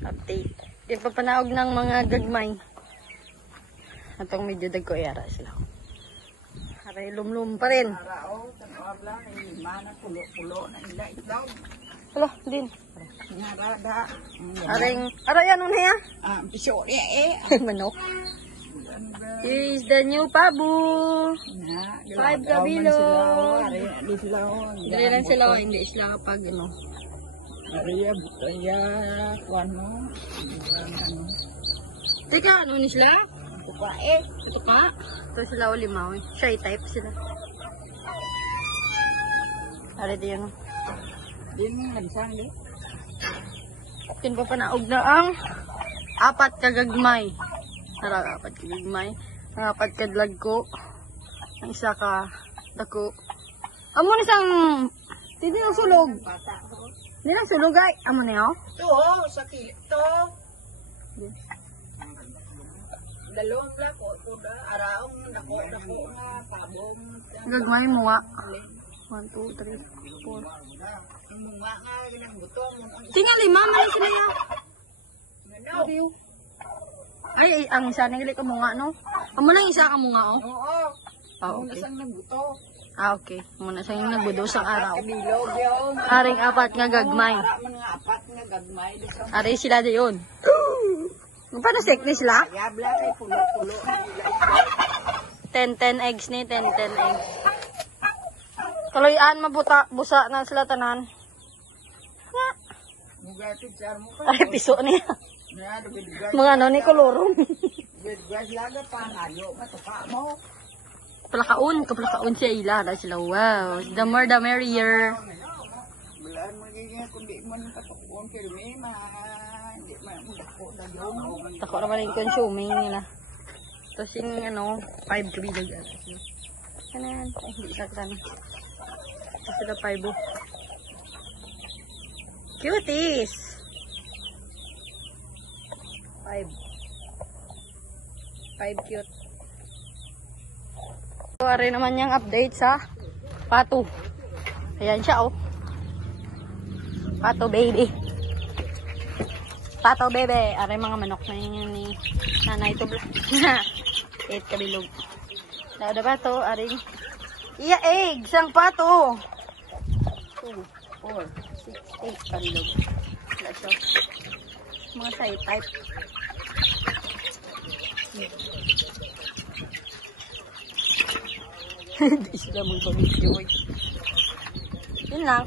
Update. Ipapanaog ng mga gagmay. Atong medyo dagko yara sila. Aray lumlum pa rin. Arao, tanawabla, mana pulo-pulo na ila itaw. Hala, din. Narada. Aray ano na ya? Piso Manok. Is the new pabu. 5 kabilo. Hindi lang sila, hindi sila pag ano. Ariya, kuwan mo. Teka, ano ni sila? Tukae. Ito ka? Ito sila o limaw eh. Shy type sila. Aray di yun. Din nagsang di. Kin pa panaog na ang 4 kagagmay. Tara, 4 kagagmay. Ang 4 kadlag ko. Ang isa ka dako. Amo ni sang hindi lang sulog. Hindi lang sulog ay. Amo ni oh. To, sa kilito. Dalawang lako, kuda, araong dako nga pabong. Gagmay mo nga. 1, 2, 3, 4. Ang mga nga ng butong. Tingnan 5 man sila ya. Ano? Ay, ang isa nagili ka mo nga no. Amo lang isa ka mo nga oh. Oo. Ah, okay. Nasang nagbuto. Ah, okay. Muna sa yung nagbudo sa araw. Kabilog yun. Aring 4 nga gagmay. Mga 4 nga gagmay. Ari sila di yun. Paano sickness sila? Yabla kay pulo-pulo. 10 eggs ni, 10 eggs. Kaloyan mabuta, busa na sila tanan. Nga. Mugatid sa mo ka. Ay, piso niya. Na, dugay-dugay. Mga ano ni kolorom. Dugay laga pa ngayo. Matuka mo. Kapalakaon siya ila. Dahil sila, wow. The more the merrier. Bulaan mo ganyan kung di mo nang patukon. Pero may hindi mo na yun. Tako naman yung consuming nila. Tapos yung ano, 5 kabilag. Kanan. Ay, hindi saktan. Tapos sila 5 oh. Cuties! 5 cute. So, ari naman yung update sa pato. Ayan siya oh. Pato baby. Pato baby. Ari mga manok na yun ni nanay to. 8 kabilog. Ada pato. Aring iya eggs ang pato. 2, 4, 6, 8 kabilog. Wala siya. Mga side type. Hindi sila magpapicture. Yun lang.